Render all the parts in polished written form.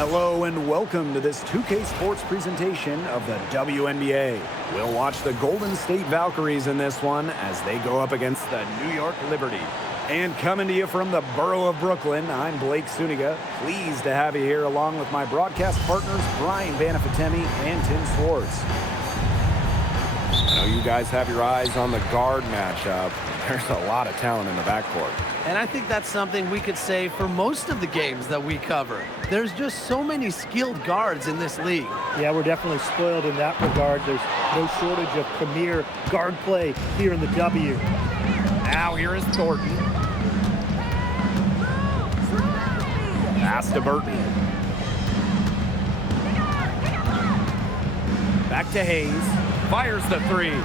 Hello and welcome to this 2K Sports presentation of the WNBA. We'll watch the Golden State Valkyries in this one as they go up against the New York Liberty. And coming to you from the borough of Brooklyn, I'm Blake Suniga. Pleased to have you here along with my broadcast partners, Brian Banafatemi and Tim Swartz. I know you guys have your eyes on the guard matchup. There's a lot of talent in the backcourt. And I think that's something we could say for most of the games that we cover. There's just so many skilled guards in this league. Yeah, we're definitely spoiled in that regard. There's no shortage of premier guard play here in the W. Now here is Thornton. Pass to Burton. Back to Hayes. Fires the three.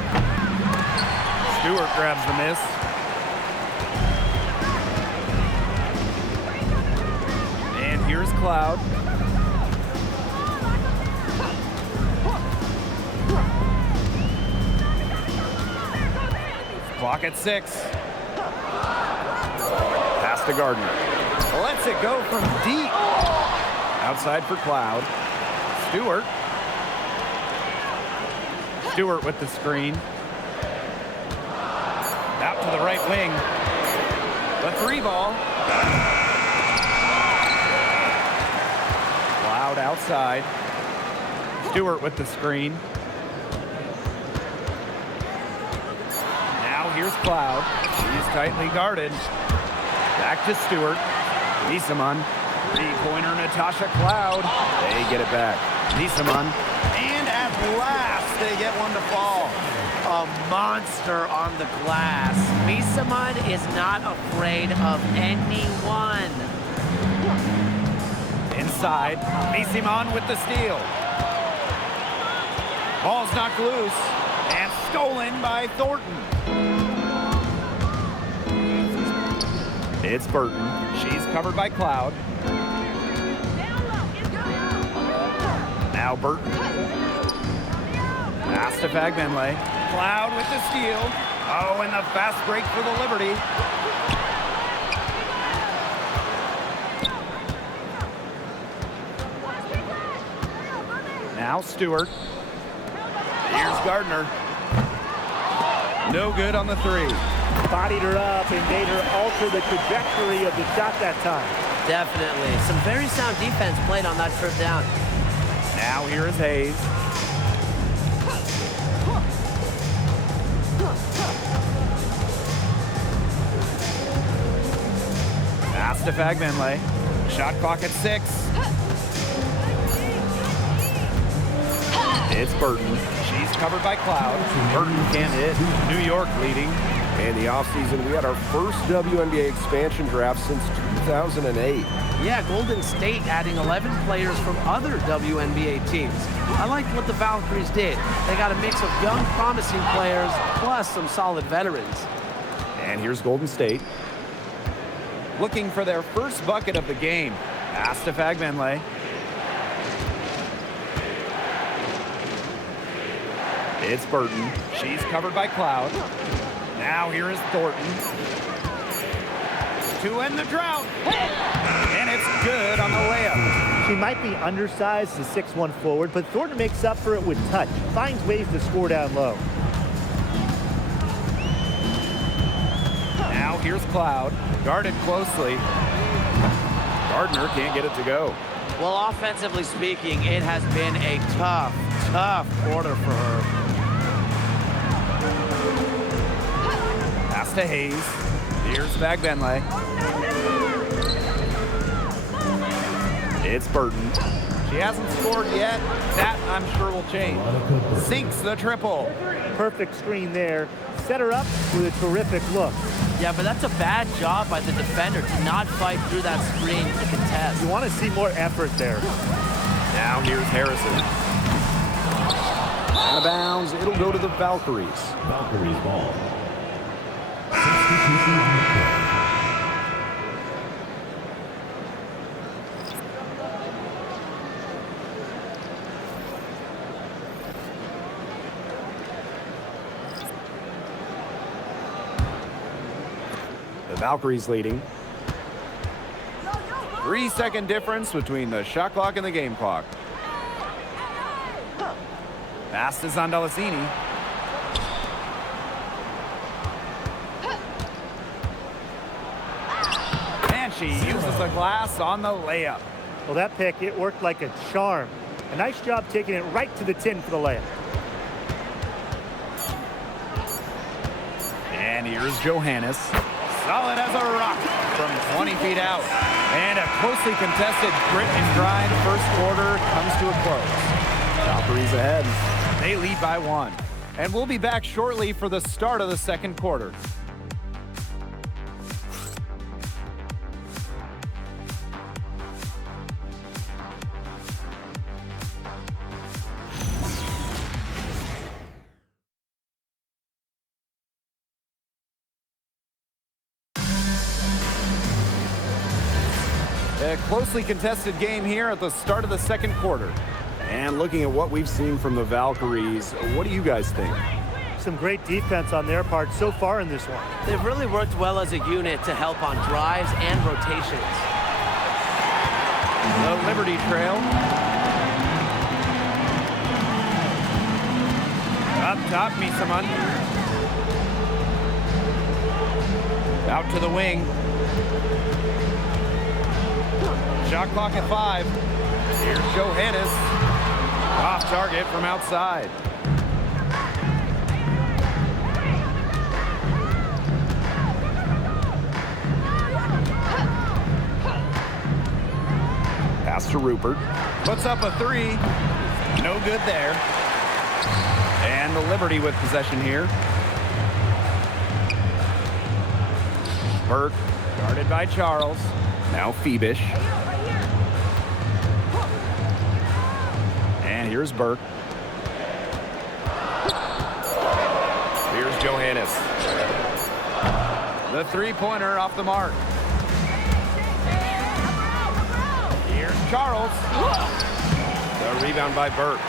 Stewart grabs the miss. And here's Cloud. Clock at 6. Pass to Gardner. Lets it go from deep. Outside for Cloud. Stewart with the screen. Out to the right wing. The three ball. Cloud outside. Stewart with the screen. Now here's Cloud. He's tightly guarded. Back to Stewart. Nisaman. Three-pointer Natasha Cloud. They get it back. Nisaman. And at last, they get one to fall. A monster on the glass. Misamud is not afraid of anyone. Inside, Nisaman with the steal. Ball's knocked loose and stolen by Thornton. It's Burton. She's covered by Cloud. Now Burton. Pass to Fagbenle. Cloud with the steal. Oh, and the fast break for the Liberty. Now Stewart. Here's Gardner. No good on the three. Bodied her up and made her alter the trajectory of the shot that time. Definitely. Some very sound defense played on that trip down. Now here is Hayes. Pass to Fagbenle. Shot clock at 6. It's Burton. She's covered by Cloud. Burton can't hit. New York leading. In the offseason, we had our first WNBA expansion draft since 2008. Yeah, Golden State adding 11 players from other WNBA teams. I liked what the Valkyries did. They got a mix of young, promising players, plus some solid veterans. And here's Golden State. Looking for their first bucket of the game. Pass to Fagbenle. It's Burton. She's covered by Cloud. Now here is Thornton. To end the drought. And it's good on the layup. She might be undersized as a 6'1" forward, but Thornton makes up for it with touch. Finds ways to score down low. Now here's Cloud. Guarded closely. Gardner can't get it to go. Well, offensively speaking, it has been a tough quarter for her. Pass to Hayes. Here's Fagbenle. It's Burton. She hasn't scored yet. That, I'm sure, will change. Sinks the triple. Perfect screen there. Set her up with a terrific look. Yeah, but that's a bad job by the defender to not fight through that screen to contest. You want to see more effort there. Now here's Harrison. Out of bounds. It'll go to the Valkyries. Valkyries ball. 62 on the court. The Valkyries leading. 3-second difference between the shot clock and the game clock. Pass to Zandalacini. And she uses the glass on the layup. Well, that pick, it worked like a charm. A nice job taking it right to the tin for the layup. And here's Johannes. Solid as a rock from 20 feet out. And a closely contested grit and grind first quarter comes to a close. Valkyries ahead. They lead by 1. And we'll be back shortly for the start of the second quarter. A closely contested game here at the start of the second quarter. And looking at what we've seen from the Valkyries, what do you guys think? Some great defense on their part so far in this one. They've really worked well as a unit to help on drives and rotations. The Liberty trail. Up top, Misaman. Out to the wing. Shot clock at 5. Here's Johannes. Off target from outside. Pass to Rupert. Puts up a 3. No good there. And the Liberty with possession here. Burke, guarded by Charles. Now Phoebish. And here's Burke. Here's Johannes. The three-pointer off the mark. Here's Charles. The rebound by Burke.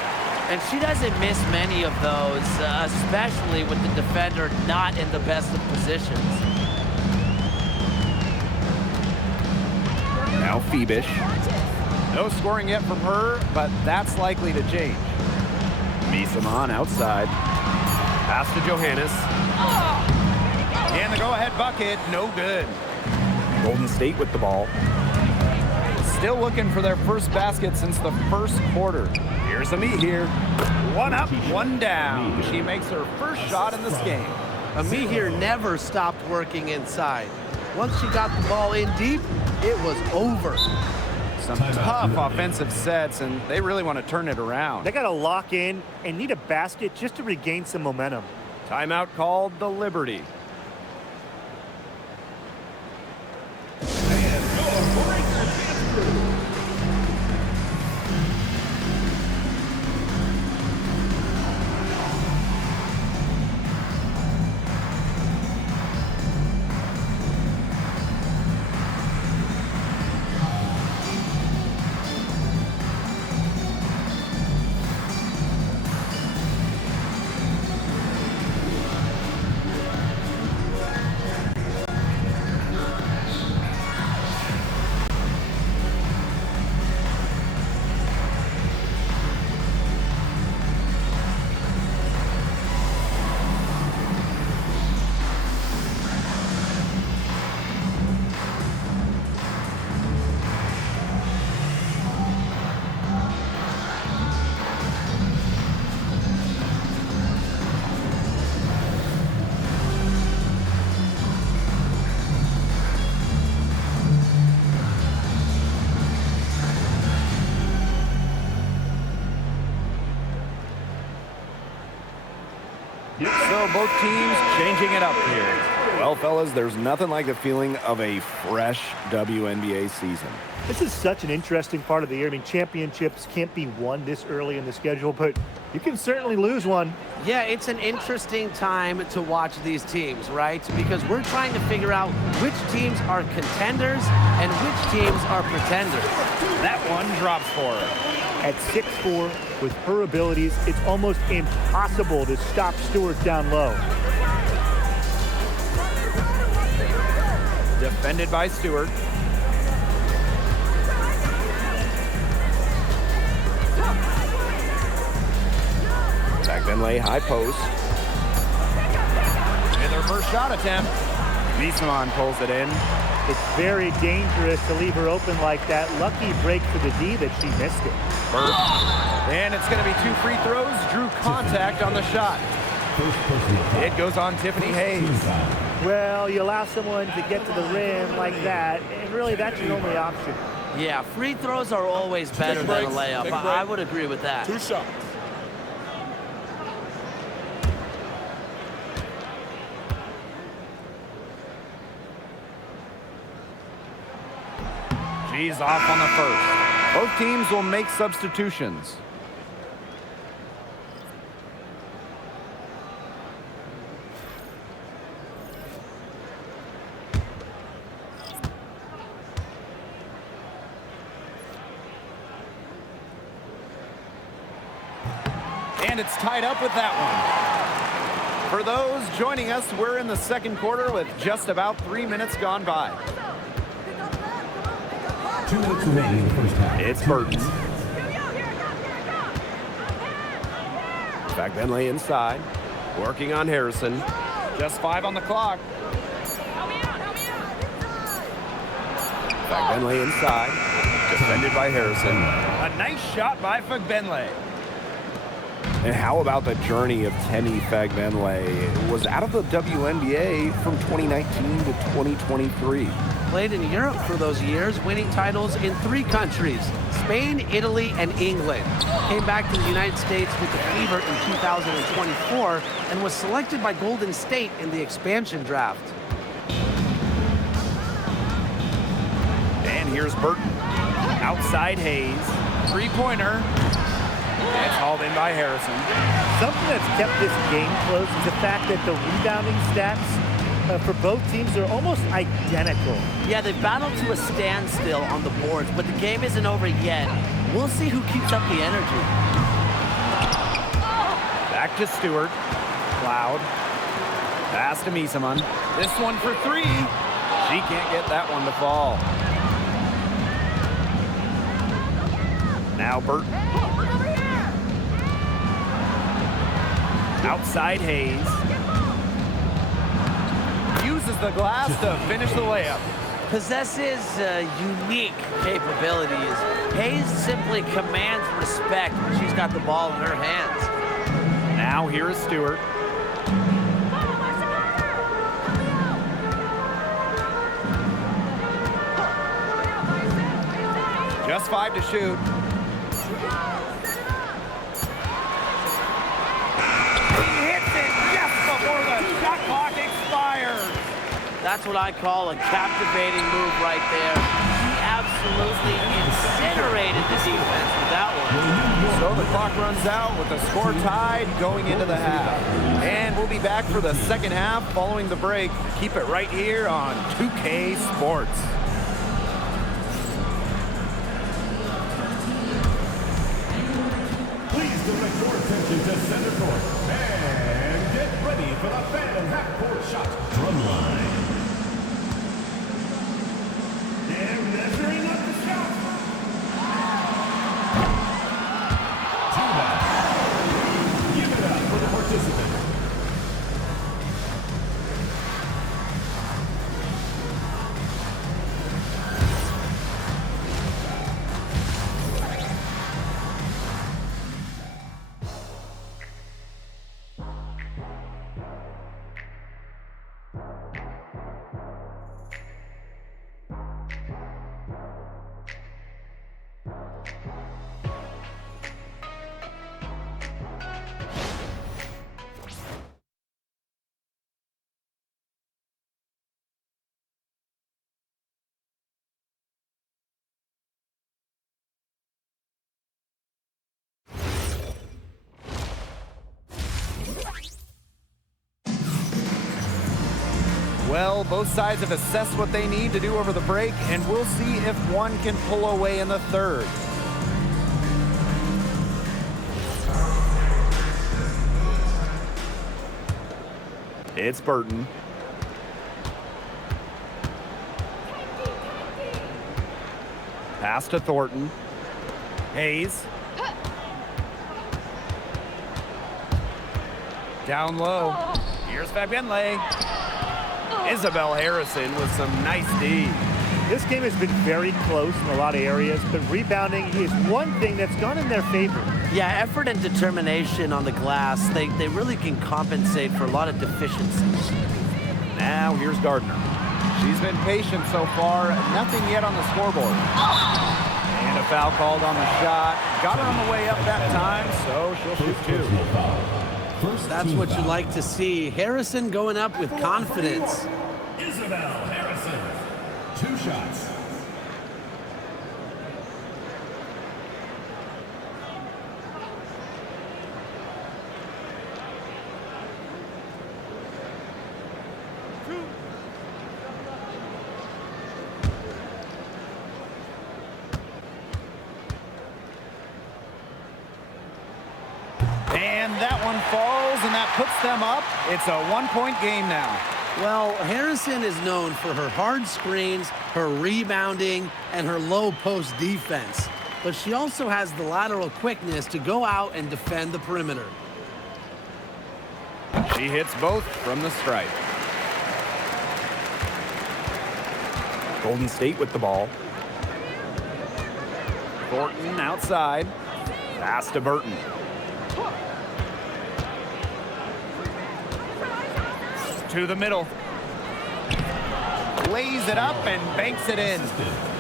And she doesn't miss many of those, especially with the defender not in the best of positions. Now Phoebish. No scoring yet from her, but that's likely to change. Misaman outside. Pass to Johannes. And the go-ahead bucket, no good. Golden State with the ball. Still looking for their first basket since the first quarter. Here's Ami here. 1 up, 1 down. She makes her first shot in this game. Ami here never stopped working inside. Once she got the ball in deep, it was over. Some tough offensive sets, and they really want to turn it around. They got to lock in and need a basket just to regain some momentum. Timeout called the Liberty. So both teams changing it up here. Well, fellas, there's nothing like the feeling of a fresh WNBA season. This is such an interesting part of the year. I mean, championships can't be won this early in the schedule, but you can certainly lose one. Yeah, it's an interesting time to watch these teams, right? Because we're trying to figure out which teams are contenders and which teams are pretenders. That one drops for her. At 6'4", with her abilities, it's almost impossible to stop Stewart down low. Defended by Stewart. Fagbenle, high post. And their first shot attempt. Wiesmann pulls it in. It's very dangerous to leave her open like that. Lucky break for the D that she missed it. And it's going to be 2 free throws. Drew contact on the shot. It goes on Tiffany Hayes. Well, you allow someone to get to the rim like that, and really that's your only option. Yeah, free throws are always better than a layup. I would agree with that. 2 shots. She's off on the first. Both teams will make substitutions. And it's tied up with that one. For those joining us, we're in the second quarter with just about 3 minutes gone by. 2 minutes remaining in the first half. It's Burton. Fagbenle inside. Working on Harrison. Just 5 on the clock. Fagbenle inside. Defended by Harrison. A nice shot by Fagbenle. And how about the journey of Temi Fagbenle? It was out of the WNBA from 2019 to 2023. Played in Europe for those years, winning titles in 3 countries, Spain, Italy, and England. Came back to the United States with the Fever in 2024 and was selected by Golden State in the expansion draft. And here's Burton. Outside Hayes. 3-pointer. It's hauled in by Harrison. Something that's kept this game close is the fact that the rebounding stats for both teams are almost identical. Yeah, they battled to a standstill on the boards, but the game isn't over yet. We'll see who keeps up the energy. Back to Stewart. Cloud. Pass to Wiesmann. This one for 3. She can't get that one to fall. Now Burton. Outside Hayes. Uses the glass to finish the layup. Possesses unique capabilities. Hayes simply commands respect when she's got the ball in her hands. Now here is Stewart. Just 5 to shoot. That's what I call a captivating move right there. He absolutely incinerated the defense with that one. So the clock runs out with the score tied going into the half. And we'll be back for the second half following the break. Keep it right here on 2K Sports. Please direct your attention to center court. And get ready for the Phantom half-court shot drum line. They're measuring up the shot. Give it up for the participant. Well, both sides have assessed what they need to do over the break, and we'll see if one can pull away in the third. It's Burton. Pass to Thornton. Hayes. Down low. Here's Fabienle. Isabel Harrison with some nice D. This game has been very close in a lot of areas, but rebounding is one thing that's gone in their favor. Yeah, effort and determination on the glass, they really can compensate for a lot of deficiencies. Now here's Gardner. She's been patient so far. Nothing yet on the scoreboard. And a foul called on the shot. Got her on the way up that time, so she'll shoot two. That's what you like to see. Harrison going up with confidence. Isabel Harrison. 2 shots. And that one falls, and that puts them up. It's a 1-point game now. Well, Harrison is known for her hard screens, her rebounding, and her low post defense. But she also has the lateral quickness to go out and defend the perimeter. She hits both from the stripe. Golden State with the ball. Thornton outside. Pass to Burton. To the middle. Lays it up and banks it in.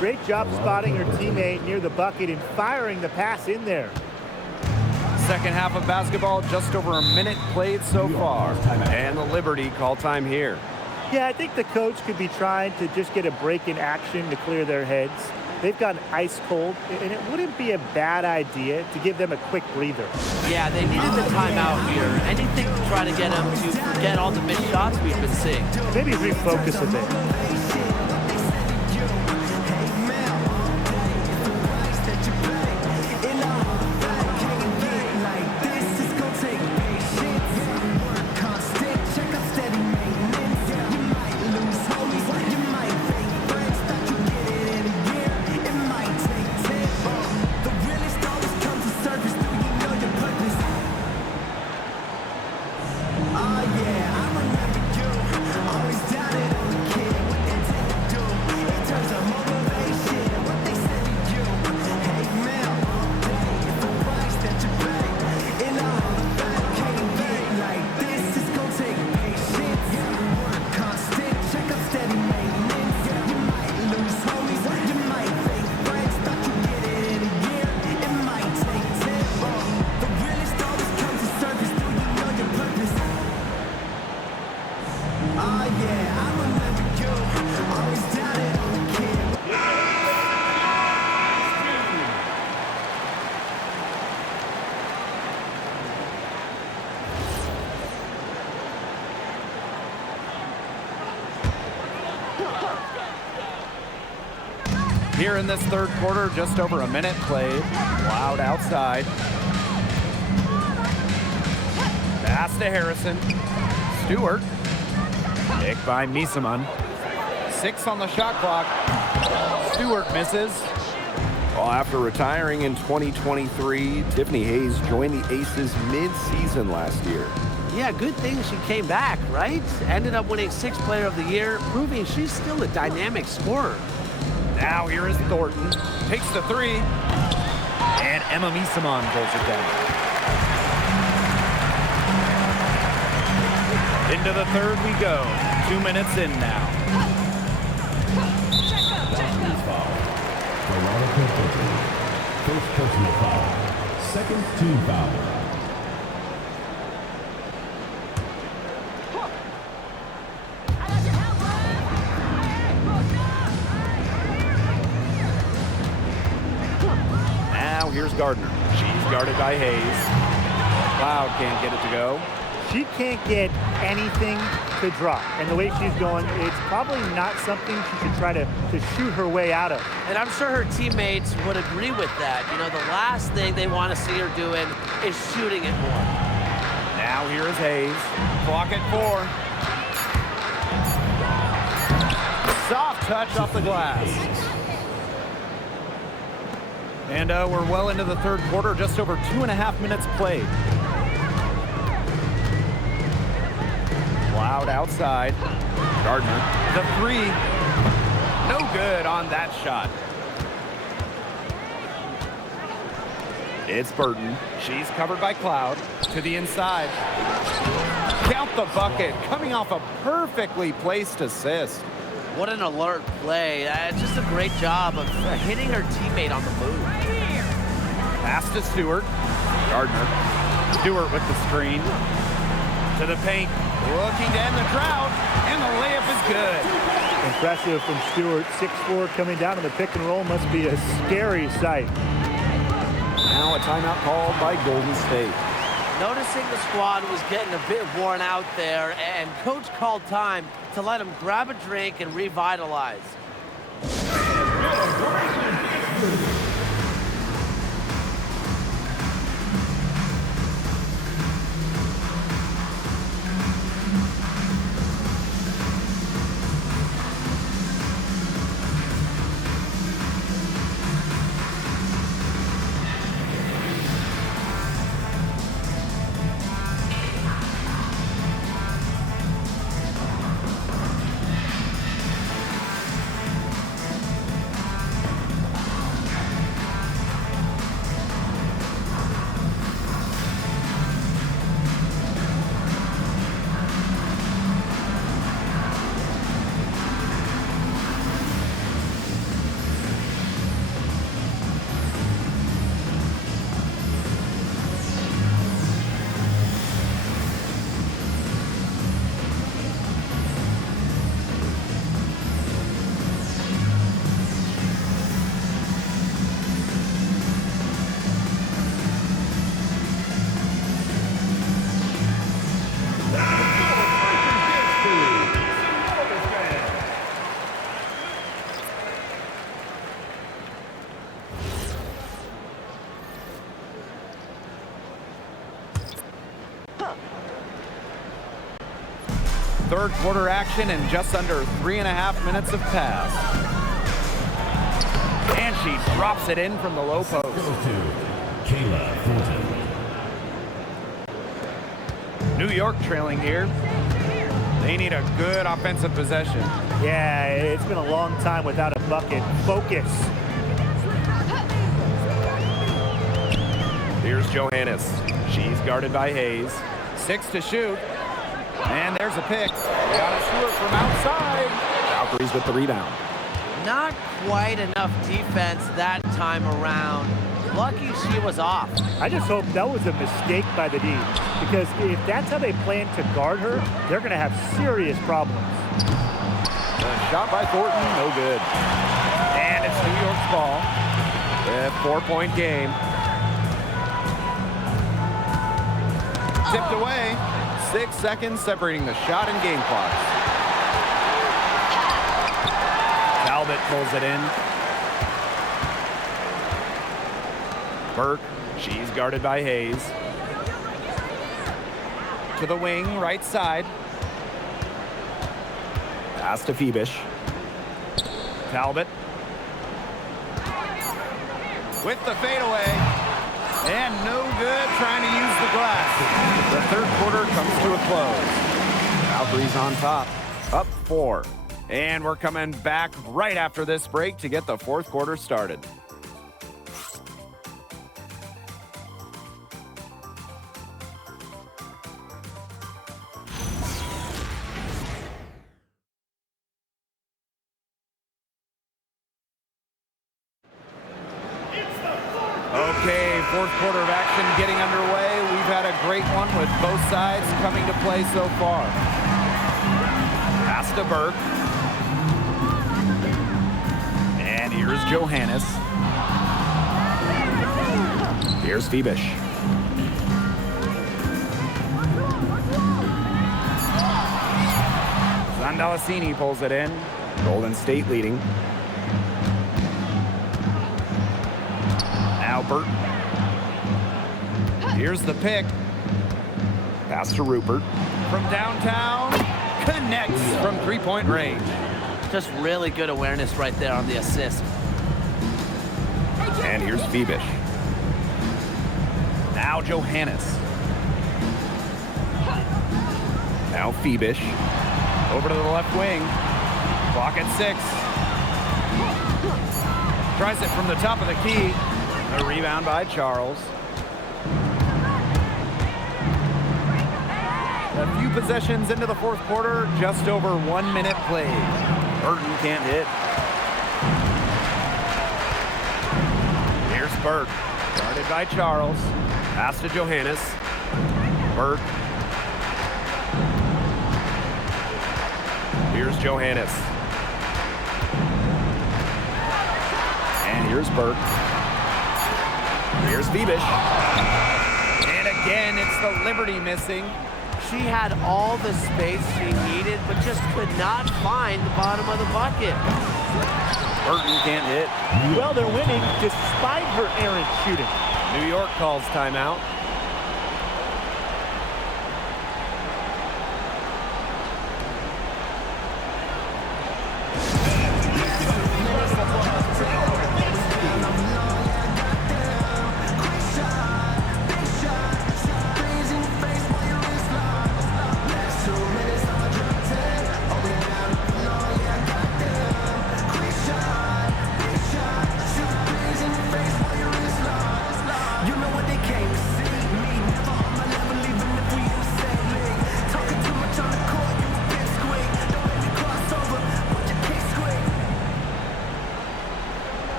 Great job spotting her teammate near the bucket and firing the pass in there. Second half of basketball, just over a minute played so far. And the Liberty call time here. Yeah, I think the coach could be trying to just get a break in action to clear their heads. They've gotten ice cold, and it wouldn't be a bad idea to give them a quick breather. Yeah, they needed the timeout here. Anything to try to get them to forget all the missed shots we've been seeing. Maybe refocus a bit. Here in this third quarter, just over a minute played. Loud outside. Pass to Harrison. Stewart. Picked by Misaman. 6 on the shot clock. Stewart misses. Well, after retiring in 2023, Tiffany Hayes joined the Aces mid-season last year. Yeah, good thing she came back, right? Ended up winning 6th Player of the Year, proving she's still a dynamic scorer. Now here is Thornton. Takes the 3. And Emma Misaman pulls it down. Into the third we go. 2 minutes in now. Valkyries foul. Veronica Burton. First personal foul. Second team foul. Now here's Gardner. She's guarded by Hayes. Cloud can't get it to go. She can't get anything to drop. And the way she's going, it's probably not something she should try to shoot her way out of. And I'm sure her teammates would agree with that. You know, the last thing they want to see her doing is shooting it more. Now here is Hayes. Clock at 4. Soft touch off the glass. And we're well into the third quarter, just over 2.5 minutes played. Cloud outside. Gardner, the three. No good on that shot. It's Burton. She's covered by Cloud. To the inside. Count the bucket. Coming off a perfectly placed assist. What an alert play. Just a great job of hitting her teammate on the move. Pass to Stewart. Gardner. Stewart with the screen. To the paint. Looking to end the drought. And the layup is good. Impressive from Stewart. 6'4", coming down in the pick and roll must be a scary sight. Now a timeout called by Golden State. Noticing the squad was getting a bit worn out there, and coach called time to let them grab a drink and revitalize. Third quarter action and just under 3.5 minutes have passed. And she drops it in from the low post. Goes to Kayla Fulton. New York trailing here. They need a good offensive possession. Yeah, it's been a long time without a bucket. Focus. Here's Johannes. She's guarded by Hayes. 6 to shoot. And there's a pick. Got a Stewart from outside. Valkyries with the rebound. Not quite enough defense that time around. Lucky she was off. I just hope that was a mistake by the D, because if that's how they plan to guard her, they're going to have serious problems. The shot by Thornton, no good. And it's New York's ball. A 4-point game. Tipped away. 6 seconds separating the shot and game clocks. Talbot pulls it in. Burke, she's guarded by Hayes. To the wing, right side. Pass to Phoebish. Talbot. With the fadeaway. And no good trying to use the glass. The third quarter comes to a close. Valkyries on top. Up 4. And we're coming back right after this break to get the fourth quarter started. Okay, fourth quarter of action getting underway. We've had a great one with both sides coming to play so far. Pass to Burke. And here's Johannes. Here's Phoebish. Zandalasini pulls it in. Golden State leading. Albert. Here's the pick. Pass to Rupert. From downtown, connects from three-point range. Just really good awareness right there on the assist. And here's Phoebish. Now Johannes. Now Phoebish. Over to the left wing. Clock at 6. Tries it from the top of the key. A rebound by Charles. A few possessions into the fourth quarter, just over 1 minute played. Burton can't hit. Here's Burt, guarded by Charles. Pass to Johannes. Burt. Here's Johannes. And here's Burt. Here's Phoebish. And again, it's the Liberty missing. She had all the space she needed, but just could not find the bottom of the bucket. Burton can't hit. Well, they're winning despite her errant shooting. New York calls timeout.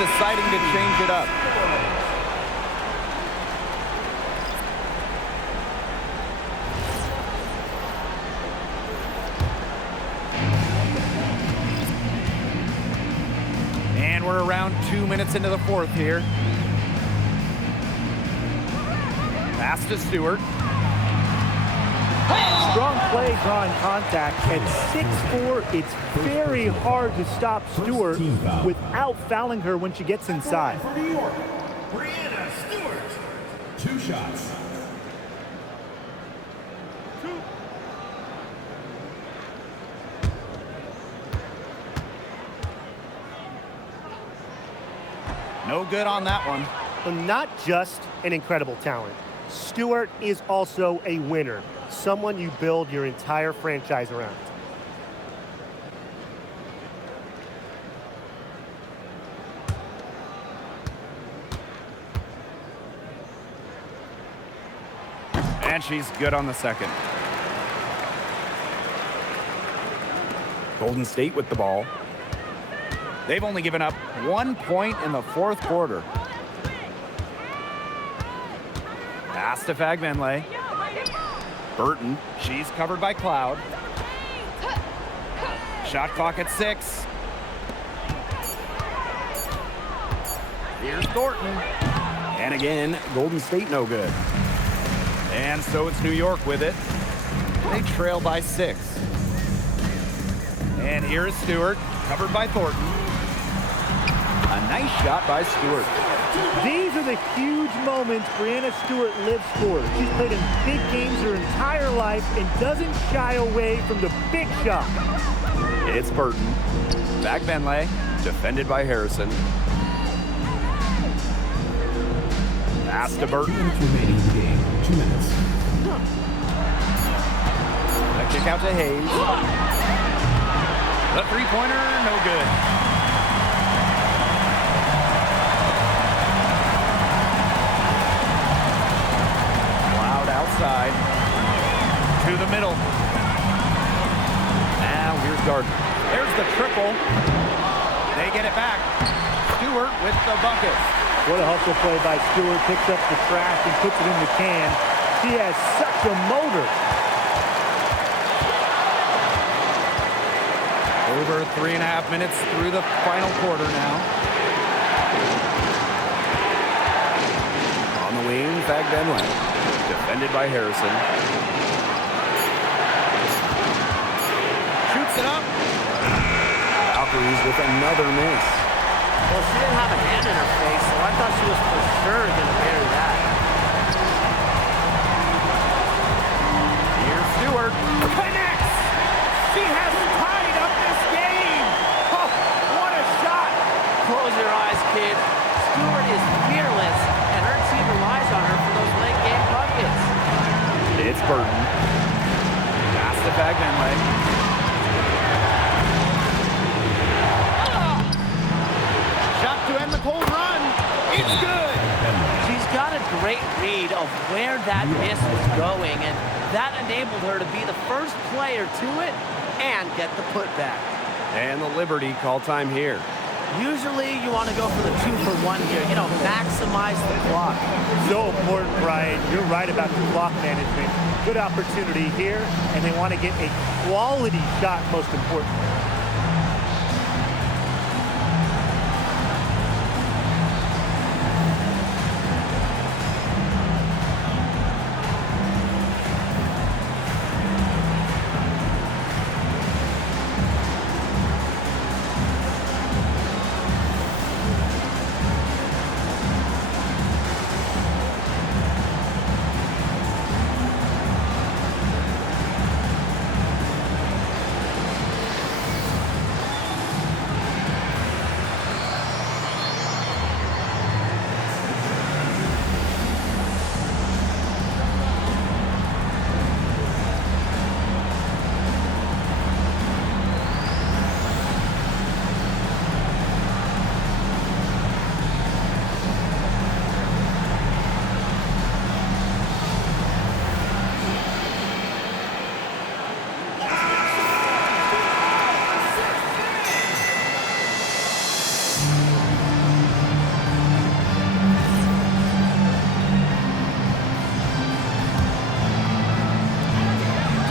Deciding to change it up. And we're around 2 minutes into the fourth here. Pass to Stewart. Strong play drawing contact. At 6'4", it's very hard to stop Stewart without fouling her when she gets inside. For New York, Brianna Stewart. 2 shots. No good on that one. Well, not just an incredible talent. Stewart is also a winner, someone you build your entire franchise around. And she's good on the second. Golden State with the ball. They've only given up 1 point in the fourth quarter. Pass to Fagbenle. Burton, she's covered by Cloud. Shot clock at 6. Here's Thornton. And again, Golden State no good. And so it's New York with it. They trail by 6. And here is Stewart, covered by Thornton. A nice shot by Stewart. These are the huge moments Brianna Stewart lives for. She's played in big games her entire life and doesn't shy away from the big shot. It's Burton. Fagbenle, defended by Harrison. Pass to Burton. Remaining in the game. 2 minutes. A kick out to Hayes. The three-pointer, no good. Cloud outside. To the middle. Now here's Gardner. There's the triple. They get it back. Stewart with the bucket. What a hustle play by Stewart. Picks up the trash and puts it in the can. She has such a motor. Over 3.5 minutes through the final quarter now. Fagbenle. Defended by Harrison. Shoots it up. Valkyries with another miss. Well, she didn't have a hand in her face, so I thought she was for sure going to bury that. Here's Stewart. Connects! She has tied up this game! Oh, what a shot! Close your eyes, kid. Stewart is fearless, and her team relies on her for those late game buckets. It's Burton. Pass to Fagbenle. Shot to end the cold run. It's good. She's got a great read of where that miss was going, and that enabled her to be the first player to it and get the putback. And the Liberty call time here. Usually you want to go for the 2-for-1 here, maximize the clock. So important, Brian. You're right about the clock management. Good opportunity here, and they want to get a quality shot, most important.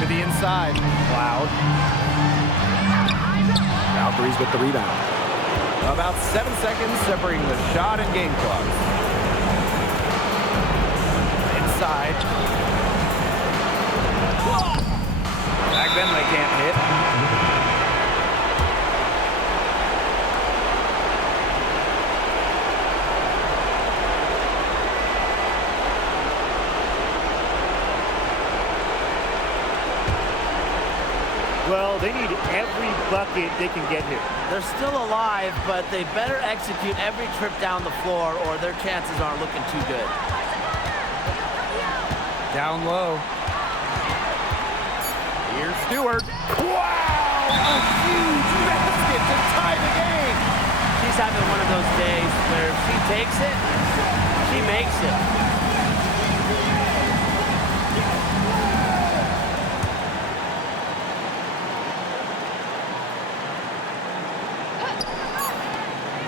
Inside. Cloud. Valkyries with the rebound. About 7 seconds separating the shot and game clock. Inside. Fagbenle can't hit. Well, they need every bucket they can get here. They're still alive, but they better execute every trip down the floor or their chances aren't looking too good. Down low. Here's Stewart. Wow! A huge basket to tie the game. She's having one of those days where if she takes it, she makes it.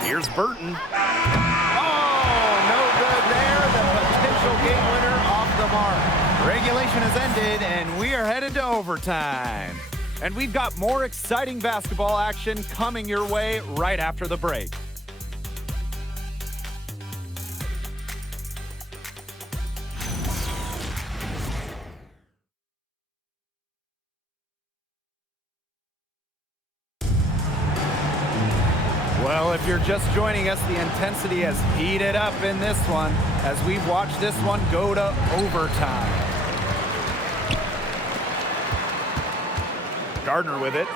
Here's Burton. Oh, no good there. The potential game winner off the mark. Regulation has ended, and we are headed to overtime. And we've got more exciting basketball action coming your way right after the break. Well, if you're just joining us, the intensity has heated up in this one as we've watched this one go to overtime. Gardner with it.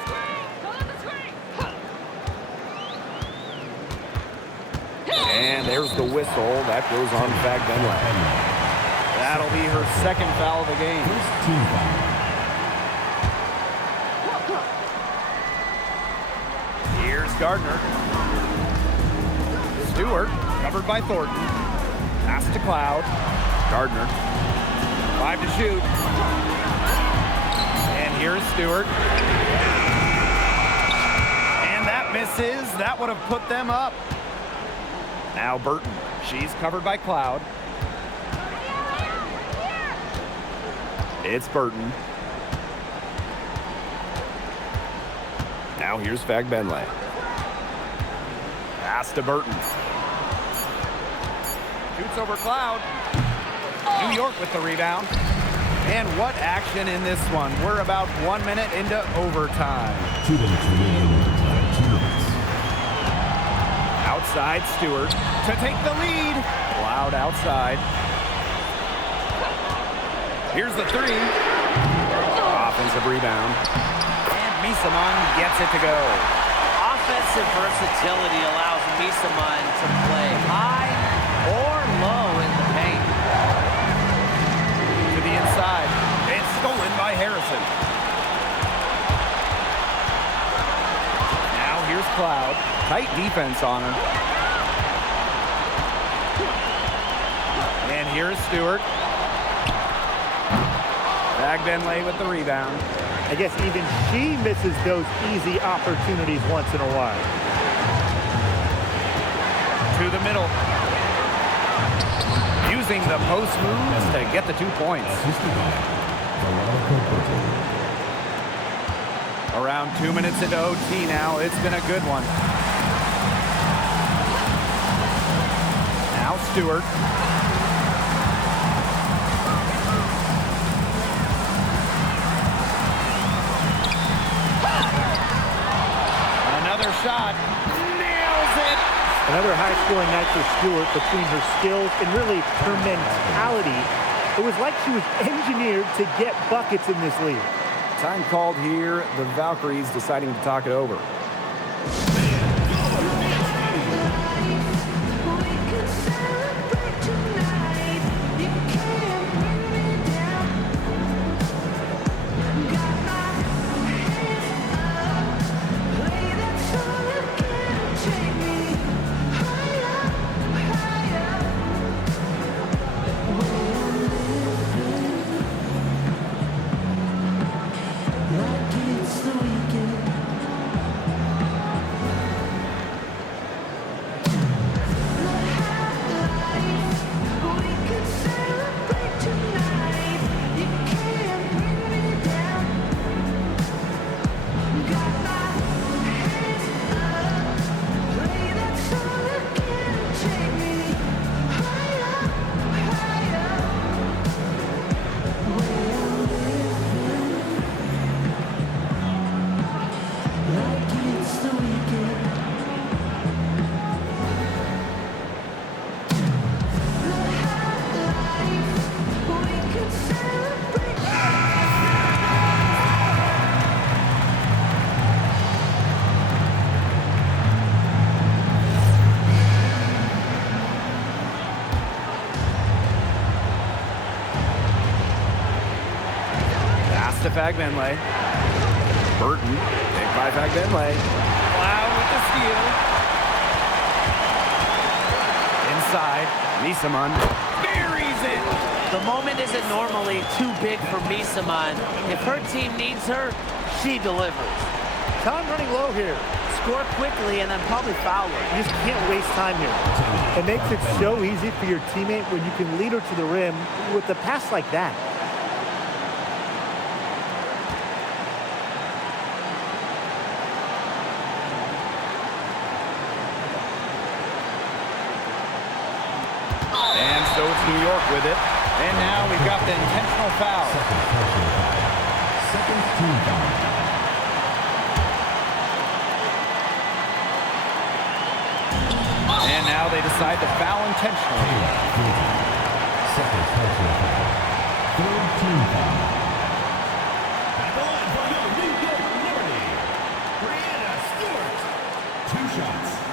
And there's the whistle. That goes on Fagbenle. That'll be her second foul of the game. Here's Gardner. Stewart, covered by Thornton. Pass to Cloud. Gardner. 5 to shoot. And here's Stewart. And that misses. That would have put them up. Now Burton. She's covered by Cloud. It's Burton. Now here's Fagbenle. Pass to Burton. Shoots over Cloud. New York with the rebound. And what action in this one. We're about 1 minute into overtime. 2 minutes remaining in overtime. 2 minutes. Outside Stewart to take the lead. Loud outside. Here's the three. Offensive rebound. And Misamon gets it to go. Offensive versatility allows Misamon to play high or low in the paint. To the inside. It's stolen by Harrison. Now here's Cloud. Tight defense on her. And here's Stewart. Benley with the rebound. I guess even she misses those easy opportunities once in a while. To the middle. Using the post moves to get the 2 points. Around 2 minutes into OT now. It's been a good one. Now Stewart. Another shot. Nails it. Another high-scoring night for Stewart. Between her skills and really her mentality, it was like she was engineered to get buckets in this league. Time called here. The Valkyries deciding to talk it over. To Fagbenley. Burton. Big by Fagbenley. Cloud with the steal. Inside. Misamon buries it. The moment isn't normally too big for Misamon. If her team needs her, she delivers. Time running low here. Score quickly and then probably foul her. You just can't waste time here. It makes it so easy for your teammate when you can lead her to the rim with a pass like that. And so it's New York with it. And now we've got the intentional foul. Second team foul. And now they decide to foul intentionally. Second personal foul. Third team foul. At the line for your New York Liberty, Brianna Stewart. 2 shots.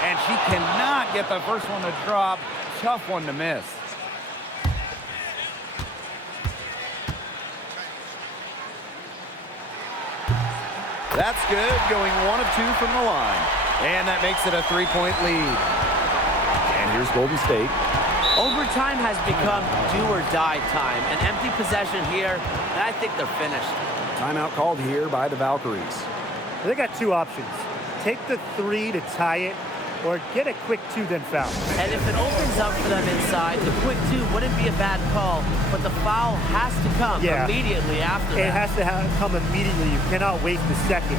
And she cannot get the first one to drop. Tough one to miss. That's good, going 1 of 2 from the line. And that makes it a 3-point lead. And here's Golden State. Overtime has become do or die time. An empty possession here, and I think they're finished. Timeout called here by the Valkyries. They got 2 options. Take the 3 to tie it, or get a quick 2 then foul. And if it opens up for them inside, the quick 2 wouldn't be a bad call, but the foul has to come immediately after that. It has to come immediately. You cannot waste a second.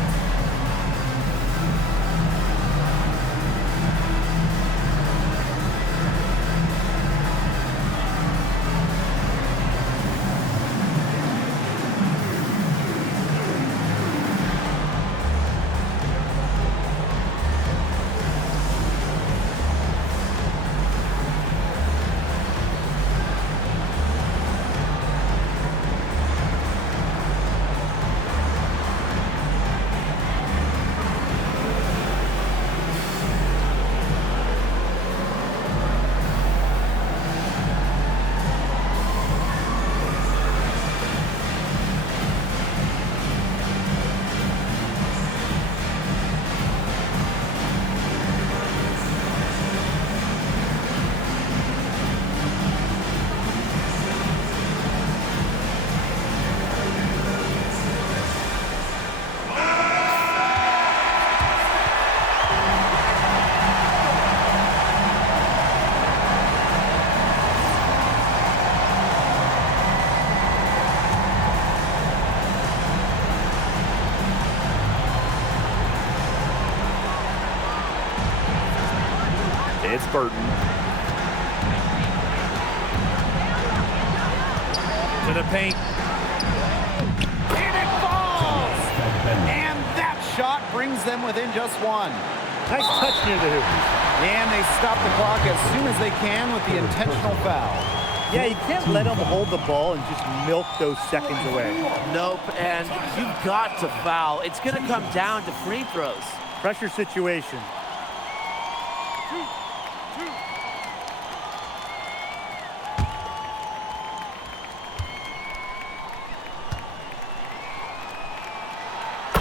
It's Burton. To the paint. And it falls! And that shot brings them within just 1. Nice touch near the hoop. And they stop the clock as soon as they can with the intentional foul. Yeah, you can't let them hold the ball and just milk those seconds away. Nope, and you've got to foul. It's going to come down to free throws. Pressure situation.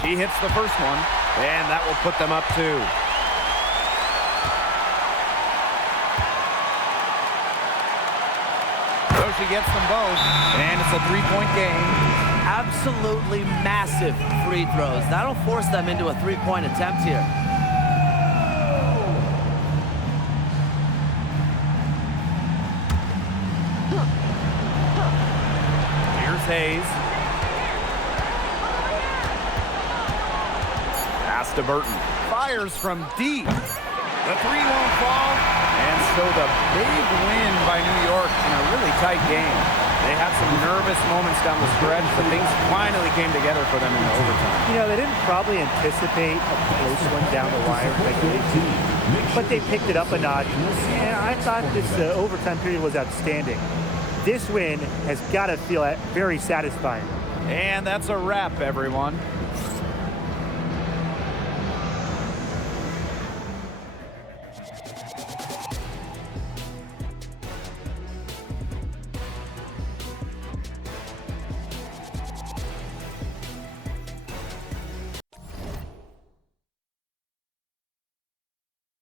He hits the first one, and that will put them up 2. So she gets them both, and it's a 3-point game. Absolutely massive free throws. That'll force them into a 3-point attempt here. Here's Hayes. Pass to Burton. Fires from deep. The 3 won't fall. And so the big win by New York in a really tight game. They had some nervous moments down the stretch, but things finally came together for them in the overtime. You know, they didn't probably anticipate a close one down the wire in regulation, but they picked it up a notch. And I thought this overtime period was outstanding. This win has got to feel very satisfying. And that's a wrap, everyone.